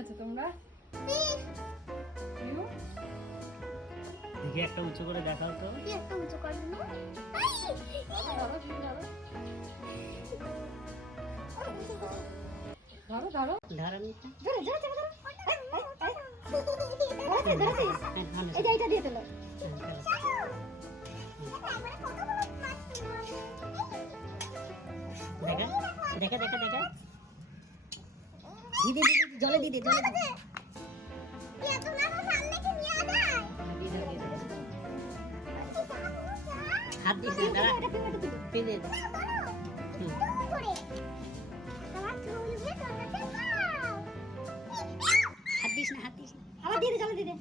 এনেছো তোমরা? দেখি একটা উঁচু করে দেখাও তো। একটা উঁচু করবো না। ধরো তুমি ধরো ধরো ধরো ধর আমি একটা। জোরে জোরে জোরে ধরো। ধরেছিস? হ্যাঁ, ধর। এই যে এইটা দিয়ে তোলো। দেখা দেখা দেখা দেখা দিদি দিদি জলে দিদি জলে দিদি হাত দিস না দাঁড়া পেলে হাত দিস না আবার দিয়ে দে, জলে দিয়ে দে।